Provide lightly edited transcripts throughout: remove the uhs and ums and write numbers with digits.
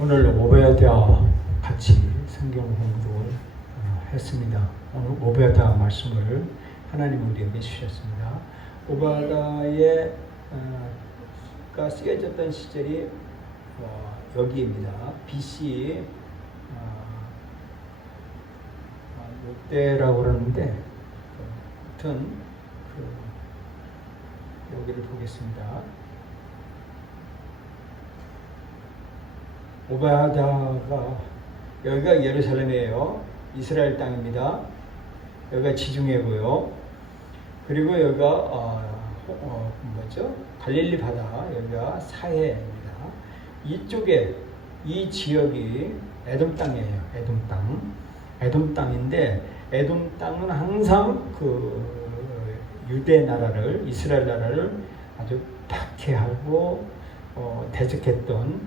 오늘 오베야다 같이 성경 공부를 했습니다. 오늘 오베야다 말씀을 하나님 우리에게 주셨습니다. 오베야다의 가 쓰여졌던 시절이 여기입니다. BC 6대라고 그러는데 하여튼 여기를 보겠습니다. 오베야다가 여기가 예루살렘이에요. 이스라엘 땅입니다. 여기가 지중해고요. 그리고 여기가 갈릴리 바다, 여기가 사해입니다. 이쪽에 이 지역이 에돔 땅이에요. 에돔 땅. 에돔 땅인데 에돔 땅은 항상 유대 나라를, 이스라엘 나라를 아주 박해하고 대적했던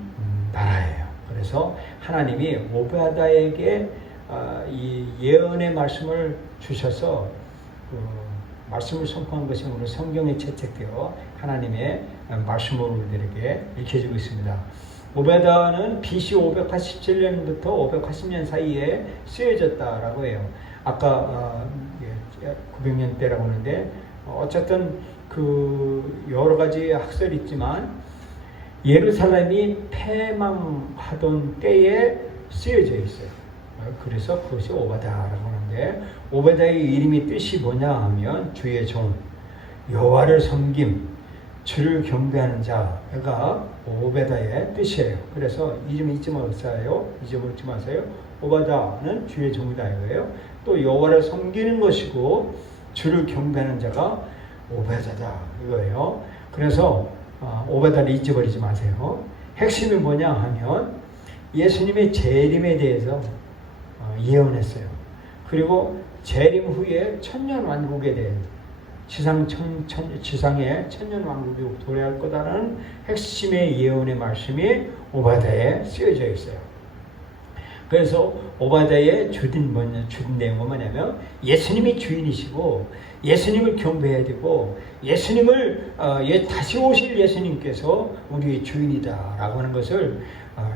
나라예요. 그래서 하나님이 오베야다에게 이 예언의 말씀을 주셔서 말씀을 선포한 것이 오늘 성경에 채택되어 하나님의 말씀으로 우리들에게 읽혀지고 있습니다. 오베야다는 BC 587년부터 580년 사이에 쓰여졌다라고 해요. 아까 900년 때라고 하는데 어쨌든 여러 가지 학설이 있지만 예루살렘이 패망하던 때에 쓰여져 있어요. 그래서 그것이 오베야다라고 하는데 오베야다의 이름이 뜻이 뭐냐 하면 주의 종, 여호와를 섬김, 주를 경배하는 자가 오베야다의 뜻이에요. 그래서 이름 잊지 마세요. 잊어버리지 마세요. 오베야다는 주의 종이다 이거예요. 또 여호와를 섬기는 것이고 주를 경배하는 자가 오베야다다 이거예요. 그래서 오베야다를 잊어버리지 마세요. 핵심이 뭐냐 하면 예수님의 재림에 대해서 예언했어요. 그리고 재림 후에 천년왕국에 대해 지상의 천년왕국이 도래할 거다라는 핵심의 예언의 말씀이 오베야다에 쓰여져 있어요. 그래서 오베야다의 주된 내용은 뭐냐면 예수님이 주인이시고 예수님을 경배해야 되고 예수님을 다시 오실 예수님께서 우리의 주인이다라고 하는 것을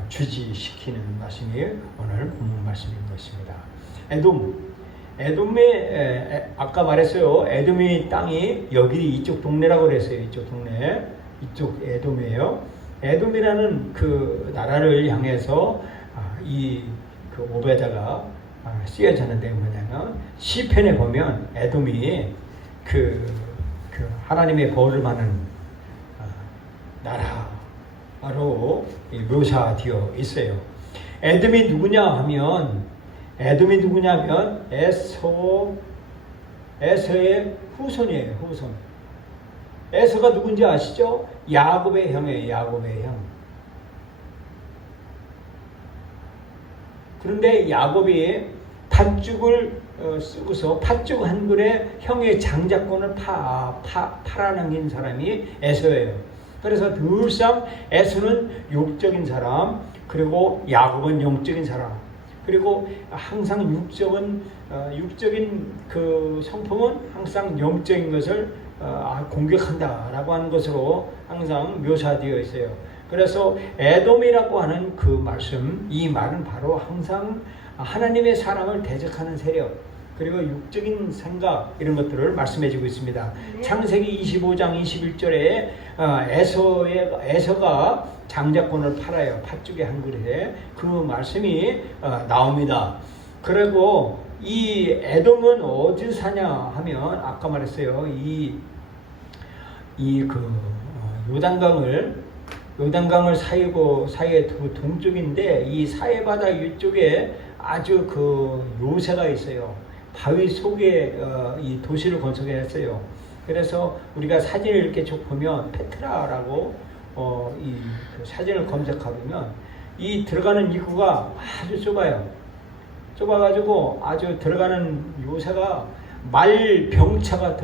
주지시키는 말씀이 오늘 본문 말씀인 것입니다. 에돔의 아까 말했어요. 에돔의 땅이 여기 이쪽 동네라고 그랬어요. 이쪽 동네, 이쪽 에돔이에요. 에돔이라는 그 나라를 향해서 오베야다가 쓰여졌는데 뭐냐면 시편에 보면 에돔이 하나님의 벌을 받는 나라로 묘사되어 있어요. 에돔이 누구냐면 에서의 후손이에요. 후손. 에서가 누군지 아시죠? 야곱의 형이에요. 야곱의 형. 그런데 야곱이 팥죽을 쓰고서 팥죽 한 그릇에 형의 장자권을 팔아넘긴 사람이 에서예요. 그래서 늘상 에서는 육적인 사람, 그리고 야곱은 영적인 사람, 그리고 항상 육적인 그 성품은 항상 영적인 것을 공격한다라고 하는 것으로 항상 묘사되어 있어요. 그래서 에돔이라고 하는 그 말씀, 이 말은 바로 항상 하나님의 사람을 대적하는 세력, 그리고 육적인 생각 이런 것들을 말씀해주고 있습니다. 네. 창세기 25장 21절에 에서가 장자권을 팔아요. 팥죽의 한 그릇에 그 말씀이 나옵니다. 그리고 이 에돔은 어디 사냐 하면 아까 말했어요. 요단강을 사이에 동쪽인데 이 사해바다 이쪽에 아주 요새가 있어요. 바위 속에 이 도시를 건설했어요. 그래서 우리가 사진을 이렇게 쭉 보면 페트라라고 사진을 검색하면 이 들어가는 입구가 아주 좁아요. 좁아가지고 아주 들어가는 요새가 말병차가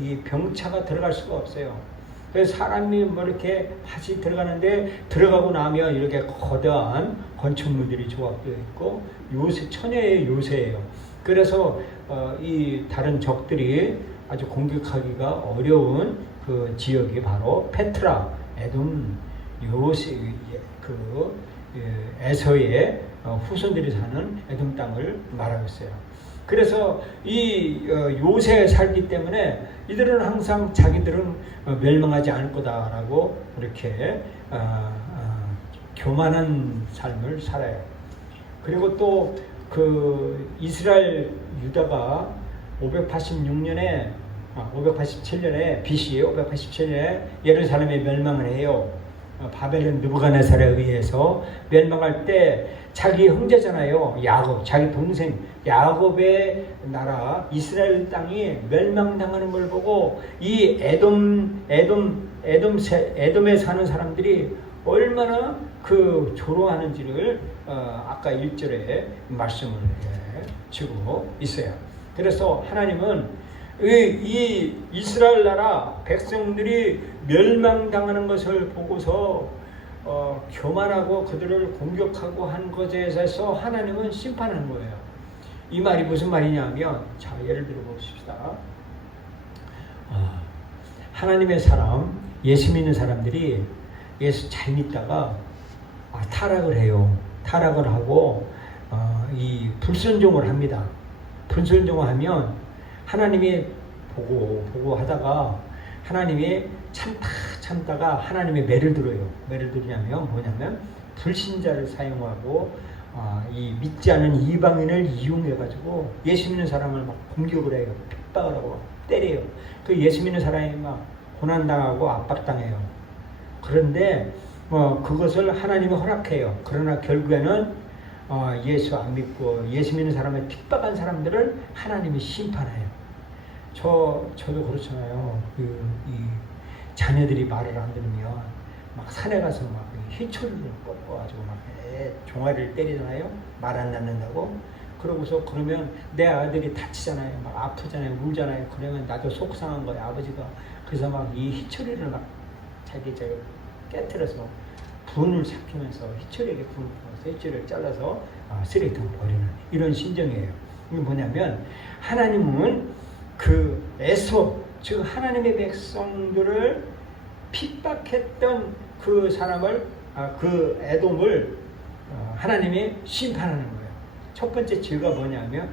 이 병차가 들어갈 수가 없어요. 그래서 사람이 이렇게 다시 들어가는데 들어가고 나면 이렇게 거대한 건축물들이 조합되어 있고 천여의 요새예요. 그래서 이 다른 적들이 아주 공격하기가 어려운 그 지역이 바로 페트라, 에돔 요새 에서의 후손들이 사는 에돔 땅을 말하고 있어요. 그래서 이 요새에 살기 때문에 이들은 항상 자기들은 멸망하지 않을 거다라고 이렇게 교만한 삶을 살아요. 그리고 또 그 이스라엘 유다가 587년에 BC 587년에 예루살렘에 멸망을 해요. 바벨론 느부갓네살에 의해서 멸망할 때 자기 형제잖아요. 야곱, 자기 동생 야곱의 나라 이스라엘 땅이 멸망당하는 걸 보고 이 에돔에 사는 사람들이 얼마나 그 조롱하는지를 아까 1절에 말씀을 주고 있어요. 그래서 하나님은 이 이스라엘 나라 백성들이 멸망당하는 것을 보고서 교만하고 그들을 공격하고 한 것에 대해서 하나님은 심판하는 거예요. 이 말이 무슨 말이냐면, 자, 예를 들어 보십시다. 하나님의 사람, 예수 믿는 사람들이 예수 잘 믿다가 타락을 해요. 타락을 하고 불순종을 합니다. 불순종을 하면 하나님이 보고 하다가 하나님이 참다가 하나님의 매를 들어요. 매를 들냐면 뭐냐면 불신자를 사용하고 이 믿지 않은 이방인을 이용해가지고 예수 믿는 사람을 막 공격을 해요. 핍박을 하고 때려요. 그 예수 믿는 사람이 막 고난당하고 압박당해요. 그런데 그것을 하나님이 허락해요. 그러나 결국에는 예수 안 믿고 예수 믿는 사람을 핍박한 사람들을 하나님이 심판해요. 저도 그렇잖아요. 이 자녀들이 말을 안 들으면 막 산에 가서 막 희초리를 꺾어가지고 막 종아리를 때리잖아요. 말 안 듣는다고. 그러고서 그러면 내 아들이 다치잖아요. 막 아프잖아요. 울잖아요. 그러면 나도 속상한 거예요. 아버지가. 그래서 막 이 희초리를 막 자기 깨트려서 분을 삭히면서 희철에게 분을 부어서 희철을 잘라서 쓰레기통에 버리는 이런 심정이에요. 이게 뭐냐면 하나님은 그 즉 하나님의 백성들을 핍박했던 그 사람을 그 에돔을 하나님이 심판하는 거예요. 첫 번째 죄가 뭐냐면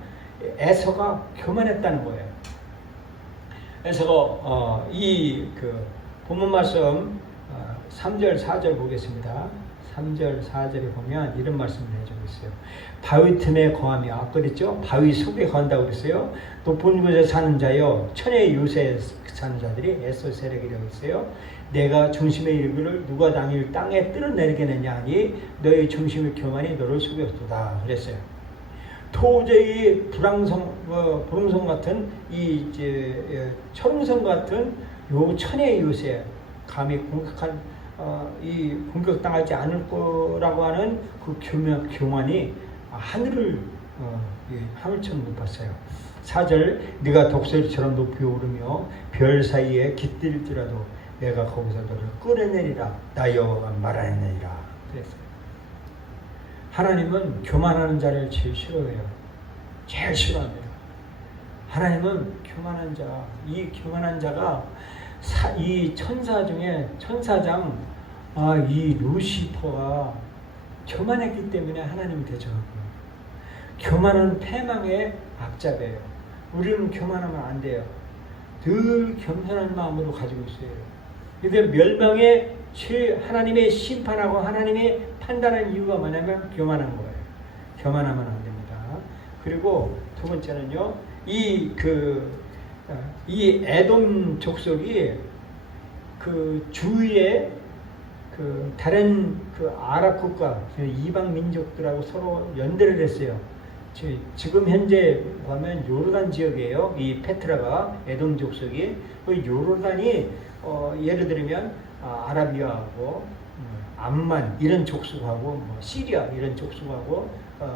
에서가 교만했다는 거예요. 에서가 그 본문 말씀 3절 4절 보겠습니다. 3절 4절에 보면 이런 말씀을 해주고 있어요. 바위 틈에 거하며 그랬죠? 바위 속에 거한다고 그랬어요. 높은 곳에 사는 자여 천의 요새에 사는 자들이 에서 세력이라고 했어요. 내가 중심에 이르기를 누가 당일 땅에 쓸어내리겠느냐 하니 너의 중심의 교만이 너를 속였도다 그랬어요. 도저히 불응성 같은 철옹성 같은 요 천의 요새 감히 공격당하지 않을 거라고 하는 그 교만이 하늘처럼 높았어요. 4절 네가 독수리처럼 높이 오르며 별 사이에 깃들일지라도 내가 거기서 너를 끌어내리라 나 여호와가 말하느니라 그랬어요. 하나님은 교만하는 자를 제일 싫어해요. 제일 싫어합니다. 하나님은 교만한 자, 이 교만한 자가 이 천사 중에 천사장 이 루시퍼가 교만했기 때문에 하나님이 대적하고 교만은 패망의 악자예요. 우리는 교만하면 안 돼요. 늘 겸손한 마음으로 가지고 있어요. 그런데 멸망의 하나님의 심판하고 하나님의 판단한 이유가 뭐냐면 교만한 거예요. 교만하면 안 됩니다. 그리고 두 번째는요, 이 에돔 족속이 그 주위에 그 다른 그 아랍 국가, 이방 민족들하고 서로 연대를 했어요. 지금 현재 보면 요르단 지역이에요. 이 페트라가 에돔 족속이 그 요르단이 예를 들면 아라비아하고 암만 이런 족속하고 시리아 이런 족속하고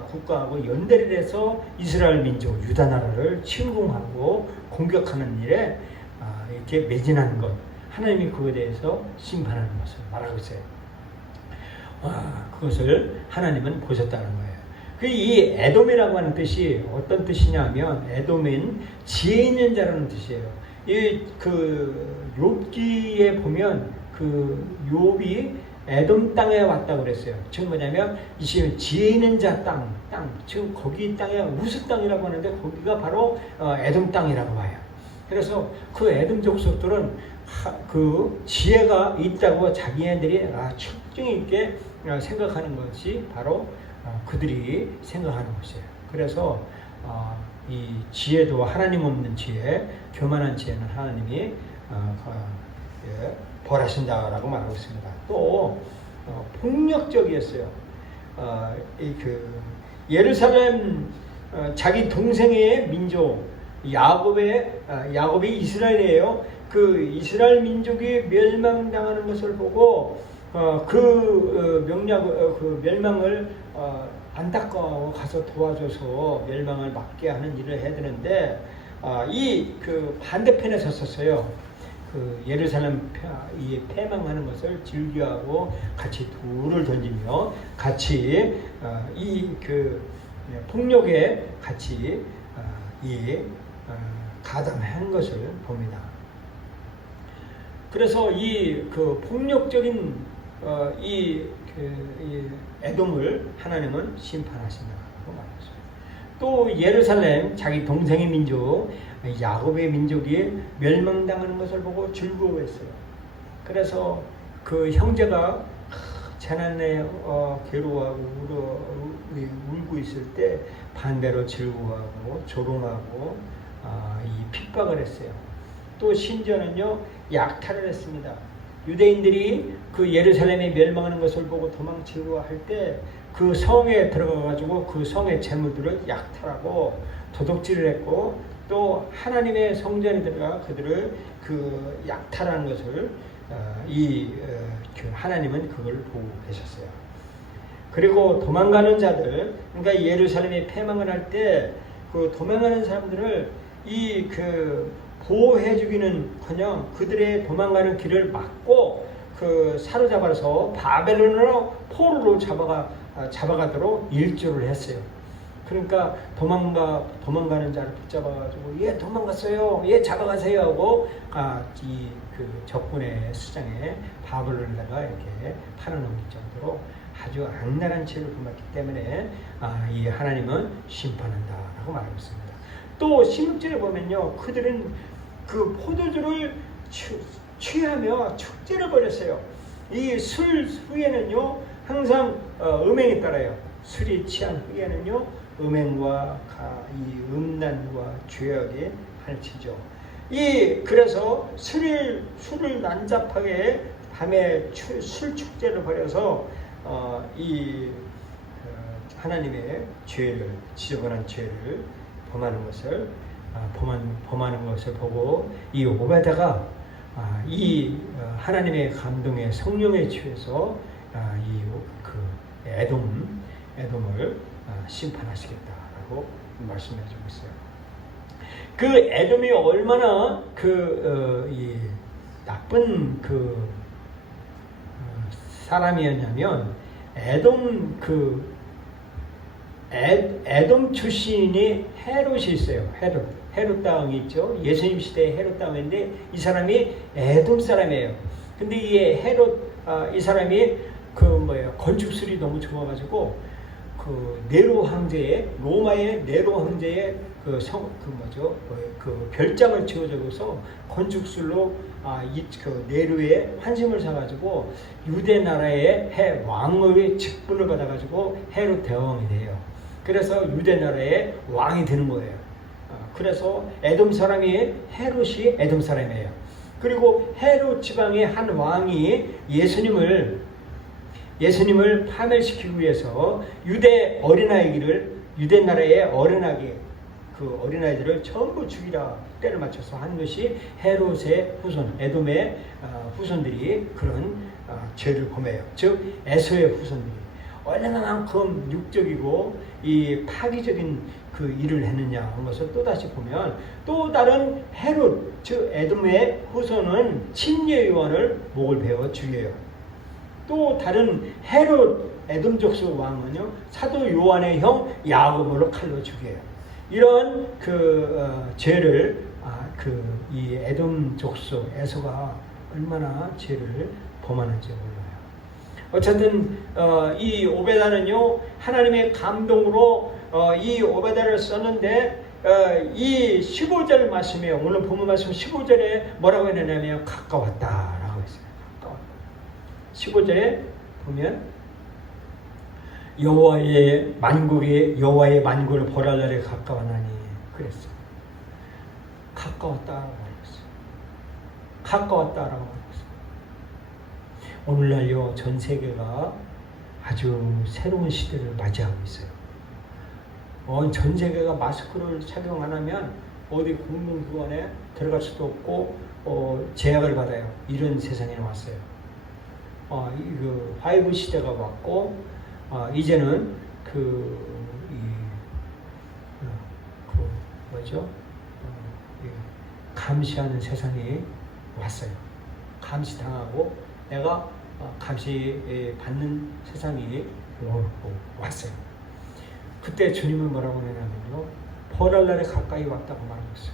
국가하고 연대를 해서 이스라엘 민족 유다 나라를 침공하고 공격하는 일에 이렇게 매진하는 것, 하나님이 그것에 대해서 심판하는 것을 말하고 있어요. 그것을 하나님은 보셨다는 거예요. 이 에돔이라고 하는 뜻이 어떤 뜻이냐면 에돔은 지혜 있는 자라는 뜻이에요. 이 그 욥기에 보면 그 욥이 에돔 땅에 왔다고 그랬어요. 즉 뭐냐면 이 지혜 있는 자 땅, 즉 거기 땅에 우스 땅이라고 하는데 거기가 바로 에돔 땅이라고 봐요. 그래서 그 에돔 족속들은 그 지혜가 있다고 자기네들이 측정 있게 생각하는 것이 바로 그들이 생각하는 것이에요. 그래서 이 지혜도 하나님 없는 지혜, 교만한 지혜는 하나님이 벌하신다라고 말하고 있습니다. 또 폭력적이었어요. 예루살렘 자기 동생의 민족 야곱이 이스라엘이에요. 그 이스라엘 민족이 멸망당하는 것을 보고 그 멸망을 안타까워 가서 도와줘서 멸망을 막게 하는 일을 해야 되는데 이 반대편에 섰었어요. 그 예루살렘 패망하는 것을 즐겨하고 같이 돌을 던지며 같이 폭력에 같이 가담한 것을 봅니다. 그래서 폭력적인 이 에돔을 하나님은 심판하신다고 말했어요. 또 예루살렘 자기 동생의 민족 야곱의 민족이 멸망당하는 것을 보고 즐거워했어요. 그래서 그 형제가 재난에 괴로워하고 울고 있을 때 반대로 즐거워하고 조롱하고 핍박을 했어요. 또 심지어는요 약탈을 했습니다. 유대인들이 그 예루살렘이 멸망하는 것을 보고 도망치려 할 때 그 성에 들어가가지고 그 성의 재물들을 약탈하고 도둑질을 했고 또 하나님의 성전에 들어가 그들을 약탈하는 것을 하나님은 그걸 보고 계셨어요. 그리고 도망가는 자들, 그러니까 예루살렘이 패망을 할 때 그 도망가는 사람들을 보호해주기는커녕 그들의 도망가는 길을 막고 사로잡아서 바벨론으로 포로로 잡아가도록 일조를 했어요. 그러니까 도망가는 자를 붙잡아가지고 얘 도망갔어요, 얘 잡아가세요 하고 적군의 수장에 바벨론에다가 이렇게 팔아넘길 정도로 아주 악랄한 죄를 범했기 때문에 이 하나님은 심판한다라고 말하고 있습니다. 또 16절에 보면요, 그들은 그 포도주를 취하며 축제를 벌였어요. 이 술 후에는요 항상 음행이 따라요. 술이 취한 후에는요 음행과 이 음란과 죄악이 할지죠. 그래서 술을 난잡하게 밤에 술 축제를 벌여서 하나님의 죄를 지저분한 죄를 범하는 것을 보고 이 오베다가 하나님의 감동에 성령에 취해서 에돔을 심판하시겠다라고 말씀해주고 있어요. 그 에돔이 얼마나 이 나쁜 사람이었냐면 에돔 출신이 헤롯이 있어요. 헤롯 땅이 있죠. 예수님 시대에 헤롯 땅인데 이 사람이 에돔 사람이에요. 근데 이 사람이 건축술이 너무 좋아가지고 네로 황제의 로마의 네로 황제의 별장을 지어줘서 건축술로 네로의 환심을 사가지고 유대 나라의 왕의 직분을 받아가지고 헤롯 대왕이 돼요. 그래서 유대 나라의 왕이 되는 거예요. 그래서 에돔 사람이 헤롯이 에돔 사람이에요. 그리고 헤롯 지방의 한 왕이 예수님을 파멸시키기 위해서 유대 나라의 어린아이들을 전부 죽이라 때를 맞춰서 한 것이 헤롯의 후손, 에돔의 후손들이 그런 죄를 범해요. 즉 에서의 후손들이 얼마나만큼 육적이고 이 파기적인 일을 했느냐 하는 것을 또다시 보면 또 다른 헤롯, 즉 에돔의 후손은 침례 요한을 목을 베어 죽여요. 또 다른 헤롯 에돔 족속 왕은요 사도 요한의 형 야고보를 칼로 죽여요. 이런 죄를 이 에돔 족속 에서가 얼마나 죄를 범하는지 몰라요. 어쨌든 이 오베다는요 하나님의 감동으로 이 오베다를 썼는데 이 15절 말씀에 오늘 본문 말씀 15절에 뭐라고 했냐면 가까웠다라고 했어요. 가까웠다. 15절에 보면 여호와의 만국을 보라 날에 가까워나니 그랬어요. 가까웠다라고 말했어요. 가까웠다라고 말했어요. 오늘날요 전 세계가 아주 새로운 시대를 맞이하고 있어요. 전 세계가 마스크를 착용 안 하면 어디 공공기관에 들어갈 수도 없고 제약을 받아요. 이런 세상에 왔어요. 그 5 시대가 왔고 이제는 감시하는 세상이 왔어요. 감시당하고 내가 감시 받는 세상이 왔어요. 그때 주님은 뭐라고 하냐면요. 벌할 날에 가까이 왔다고 말했어요.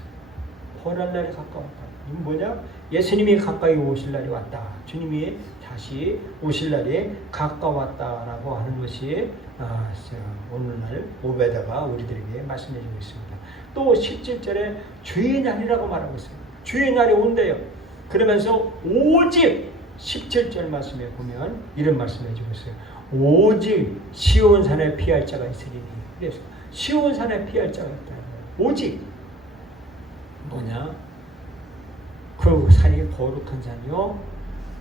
벌할 날에 가까웠다. 이건 뭐냐? 예수님이 가까이 오실 날이 왔다. 주님이 다시 오실 날이 가까웠다라고 하는 것이 오늘날 오베다가 우리들에게 말씀해주고 있습니다. 또 17절에 주의 날이라고 말하고 있습니다. 주의 날이 온대요. 그러면서 오직 17절 말씀에 보면 이런 말씀해주고 있어요. 오직 시온산에 피할 자가 있으리니. 그래서 시온산에 피할 자가 있다. 오직 뭐냐? 그 산이 거룩한 산이요.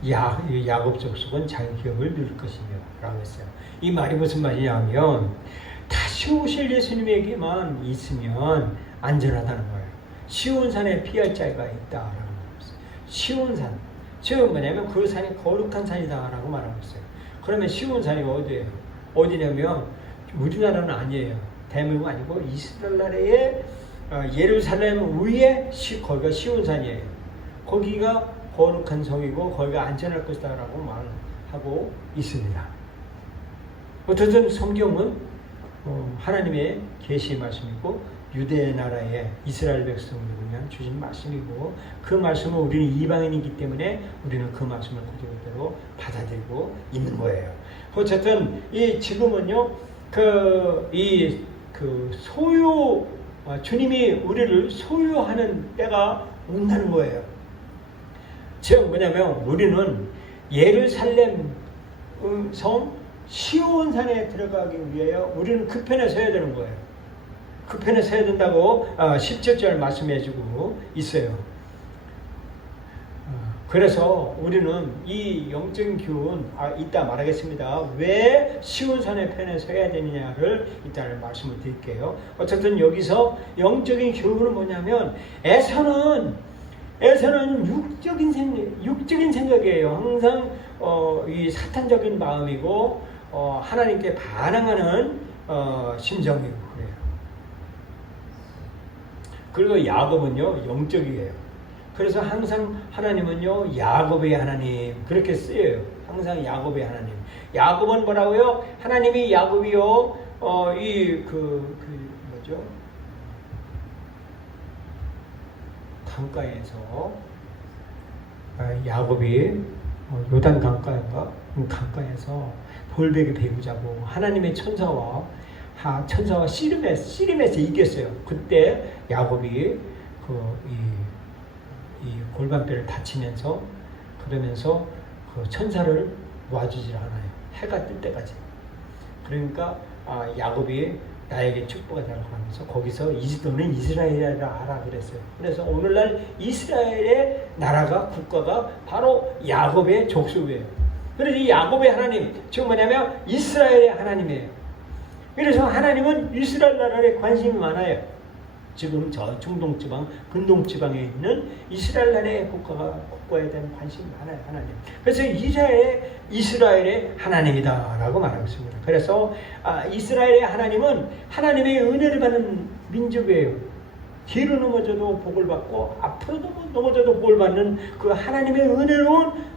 야곱 족속은 자기 기업을 누릴 것이며 라고 했어요. 이 말이 무슨 말이냐면 다시 오실 예수님에게만 있으면 안전하다는 거예요. 시온산에 피할 자가 있다라고 말하고 있어요. 시온산. 즉 뭐냐면 그 산이 거룩한 산이다라고 말하고 있어요. 그러면 시온산이 어디예요? 어디냐면 우리나라는 아니에요. 대한민국 아니고 이스라엘 나라의 예루살렘 위에 거기가 시온산이에요. 거기가 거룩한 성이고 거기가 안전할 것이다 라고 말하고 있습니다. 어쨌든 성경은 하나님의 계시 말씀이고 유대 나라의 이스라엘 백성을 위한 주신 말씀이고 그 말씀은 우리는 이방인이기 때문에 우리는 그 말씀을 그대로 받아들이고 있는 거예요. 어쨌든 이 지금은요 주님이 우리를 소유하는 때가 온다는 거예요. 즉 뭐냐면 우리는 예루살렘 성 시온산에 들어가기 위하여 우리는 그 편에 서야 되는 거예요. 그 편에 서야 된다고 17절 말씀해주고 있어요. 그래서 우리는 이 영적인 교훈 이따 말하겠습니다. 왜 시온산의 편에 서야 되느냐를 이따 말씀을 드릴게요. 어쨌든 여기서 영적인 교훈은 뭐냐면 에서는 육적인 생각이에요. 항상 이 사탄적인 마음이고 하나님께 반항하는 심정이고 그래요. 그리고 야곱은요 영적이에요. 그래서 항상 하나님은요 야곱의 하나님 그렇게 쓰여요. 항상 야곱의 하나님. 야곱은 뭐라고요? 하나님이 야곱이요 강가에서 야곱이 요단 강가인가? 강가에서 돌베개 베고자고 하나님의 천사와 씨름에서 이겼어요. 그때 야곱이 이 골반뼈를 다치면서 그러면서 그 천사를 모아주질 않아요. 해가 뜰 때까지. 그러니까 야곱이 나에게 축복하자고 하면서 거기서 너는 이스라엘이라 알아 그랬어요. 그래서 오늘날 이스라엘의 나라가 국가가 바로 야곱의 족속이에요. 그래서 이 야곱의 하나님 지금 뭐냐면 이스라엘의 하나님이에요. 그래서 하나님은 이스라엘 나라에 관심이 많아요. 지금 저 중동지방, 근동지방에 있는 이스라엘 나라의 국가에 대한 관심이 많아요. 하나님. 그래서 이스라엘의 하나님이다라고 말하고 있습니다. 그래서 이스라엘의 하나님은 하나님의 은혜를 받는 민족이에요. 뒤로 넘어져도 복을 받고 앞으로 넘어져도 복을 받는 그 하나님의 은혜로운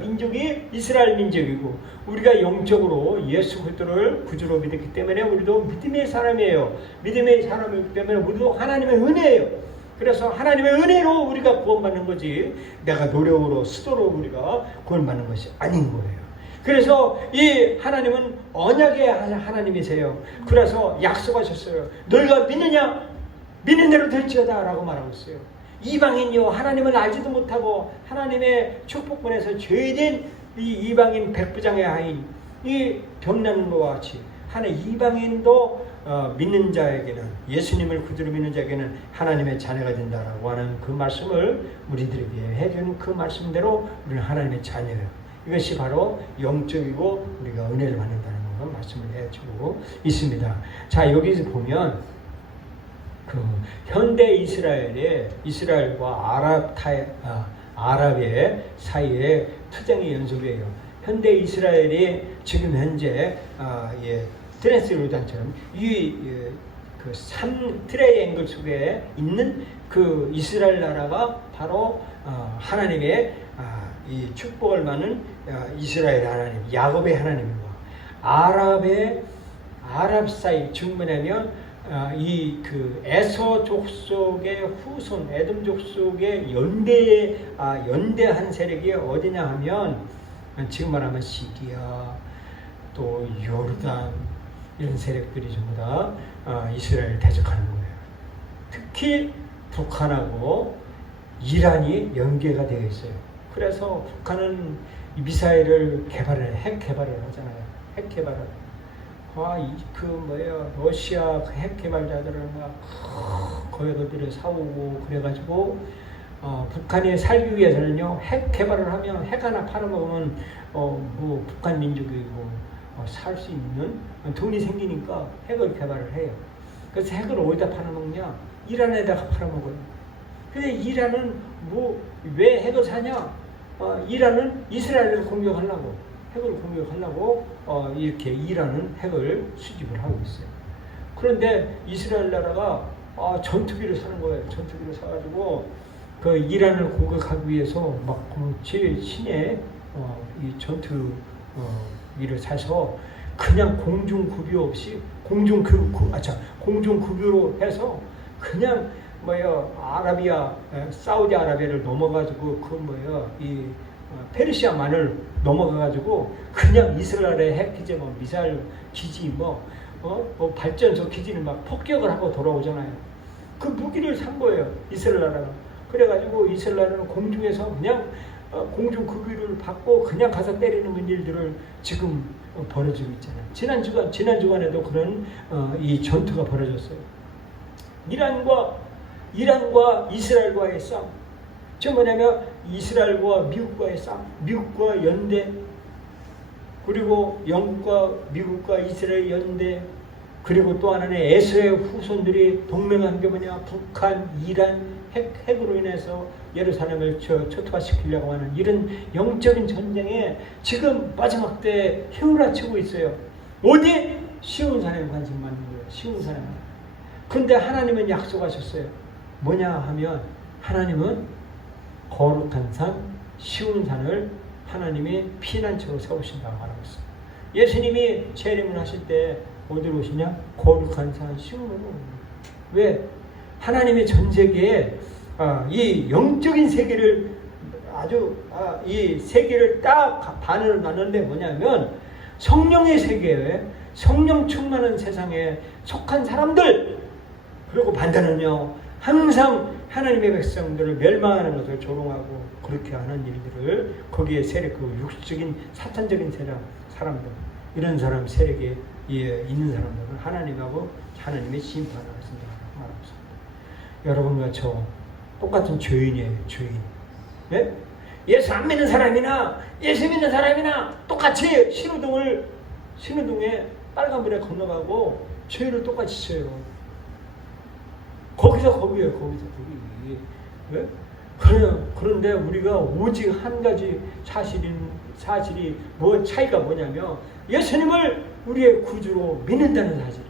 민족이 이스라엘 민족이고 우리가 영적으로 예수 그리스도를 구주로 믿었기 때문에 우리도 믿음의 사람이에요. 믿음의 사람이기 때문에 우리도 하나님의 은혜예요. 그래서 하나님의 은혜로 우리가 구원받는 거지 내가 노력으로 수도로 우리가 구원받는 것이 아닌 거예요. 그래서 이 하나님은 언약의 하나님이세요. 그래서 약속하셨어요. 너희가 믿느냐? 믿는 대로 될지어다 라고 말하고 있어요. 이방인이요 하나님을 알지도 못하고 하나님의 축복권에서 죄된 이 이방인 백부장의 아인, 이 병나는 것과 같이 하나님 이방인도 믿는 자에게는, 예수님을 구주로 믿는 자에게는 하나님의 자녀가 된다라고 하는 그 말씀을 우리들에게 해준 그 말씀대로 우리는 하나님의 자녀예요. 이것이 바로 영적이고 우리가 은혜를 받는다는 걸 말씀을 해주고 있습니다. 자, 여기서 보면 그 현대 이스라엘과 아랍의 사이에 투쟁의 연속이에요. 현대 이스라엘이 지금 현재 트랜스요르단처럼 그 3트라이앵글 속에 있는 그 이스라엘 나라가 바로 하나님의 이 축복을 받는 이스라엘 하나님, 야곱의 하나님과 아랍 사이, 즉 뭐냐면 이 그 에서 족속의 후손, 에돔 족속의 연대한 세력이 어디냐 하면 지금 말하면 시리아, 또 요르단 이런 세력들이 전부 다 이스라엘을 대적하는 거예요. 특히 북한하고 이란이 연계가 되어 있어요. 그래서 북한은 미사일을 핵 개발을 하잖아요. 핵 개발을. 러시아 핵 개발자들은 막 거기들을 사오고 그래가지고 북한이 살기 위해서는요, 핵 개발을 하면 핵 하나 팔아먹으면 북한 민족이 살 수 있는 돈이 생기니까 핵을 개발을 해요. 그래서 핵을 어디다 팔아먹냐? 이란에다가 팔아먹어요. 근데 이란은 왜 핵을 사냐? 이란은 이스라엘을 공격하려고, 핵을 공격하려고 이렇게 이란은 핵을 수집을 하고 있어요. 그런데 이스라엘 나라가 전투기를 사는 거예요. 전투기를 사가지고 그 이란을 공격하기 위해서 막 제일 신의 이 전투기를 사서 그냥 공중급유 없이 공중급유로 해서 그냥 사우디아라비아를 넘어가지고 이 페르시아만을 넘어가가지고 그냥 이스라엘의 핵 기지, 미사일 기지, 발전소 기지를 막 폭격을 하고 돌아오잖아요. 그 무기를 산 거예요, 이스라엘 나라가. 그래가지고 이스라엘 나라는 공중에서 그냥 공중급유를 받고 그냥 가서 때리는 일들을 지금 벌어지고 있잖아요. 지난 주간에도 그런 이 전투가 벌어졌어요. 이란과 이스라엘과의 싸움. 저 뭐냐면 이스라엘과 미국과의 싸움, 미국과 연대, 그리고 영국과 미국과 이스라엘 연대, 그리고 또 하나는 에서의 후손들이 동맹한 게 뭐냐? 북한, 이란 핵으로 인해서 예루살렘을 초토화시키려고 하는 이런 영적인 전쟁에 지금 마지막 때에 휘몰아치고 있어요. 어디? 시온산에 관심 많은 거예요. 시온산에. 근데 하나님은 약속하셨어요. 뭐냐 하면 하나님은 거룩한 산 시온산을 하나님이 피난처로 세우신다고 말하고 있어요. 예수님이 재림을 하실 때 어디로 오시냐? 거룩한 산 시온으로. 왜? 하나님의 전 세계에 이 영적인 세계를 이 세계를 딱 반으로 나누는데 뭐냐면 성령의 세계에, 성령 충만한 세상에 속한 사람들, 그리고 반대는요 항상 하나님의 백성들을 멸망하는 것을 조롱하고 그렇게 하는 일들을, 거기에 세력, 그 육적인 사탄적인 사람들, 이런 사람 세력에 있는 사람들은 하나님하고 하나님의 심판을 하신다고 말하고 있습니다. 여러분과 저 똑같은 죄인이에요. 죄인. 예? 예수 안 믿는 사람이나 예수 믿는 사람이나 똑같이 신호등에 빨간불에 건너가고 죄를 똑같이 쳐요. 거기서 거기에요. 거기서 거기. 예? 그런데 우리가 오직 한 가지 사실이 뭐 차이가 뭐냐면 예수님을 우리의 구주로 믿는다는 사실이에요.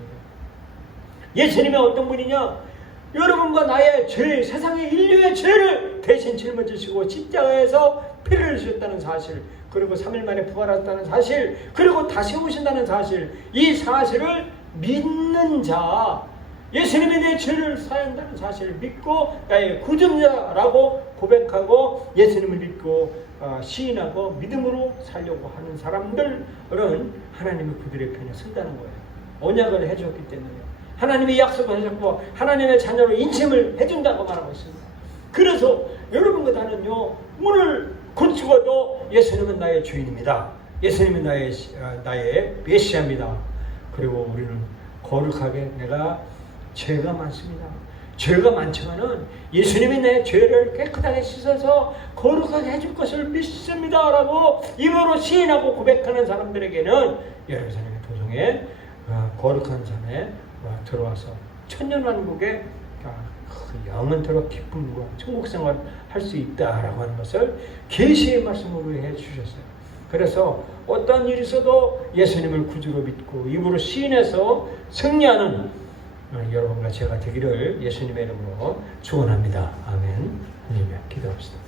예수님이 어떤 분이냐? 여러분과 나의 죄, 세상의 인류의 죄를 대신 짊어지시고 십자가에서 피를 흘리셨다는 사실, 그리고 3일 만에 부활하셨다는 사실, 그리고 다시 오신다는 사실, 이 사실을 믿는 자, 예수님이 내 죄를 사한다는 사실을 믿고 나의 구주자라고 고백하고 예수님을 믿고 시인하고 믿음으로 살려고 하는 사람들은 하나님이 그들의 편에 선다는 거예요. 언약을 해줬기 때문에요. 하나님이 약속을 하셨고 하나님의 자녀로 인침을 해준다고 말하고 있습니다. 그래서 여러분과 나는요, 오늘 곧 죽어도 예수님은 나의 주인입니다. 예수님은 나의 메시아입니다. 그리고 우리는 거룩하게, 내가 죄가 많습니다. 죄가 많지만은 예수님이 내 죄를 깨끗하게 씻어서 거룩하게 해줄 것을 믿습니다 라고 입으로 시인하고 고백하는 사람들에게는 예루살렘의 도성에 거룩한 산에 들어와서 천년왕국의 영원토록 기쁨과 천국생활을 할 수 있다라고 하는 것을 계시의 말씀으로 해주셨어요. 그래서 어떤 일이 있어도 예수님을 구주로 믿고 입으로 시인해서 승리하는 여러분과 제가 되기를 예수님의 이름으로 축원합니다. 아멘. 기도합시다.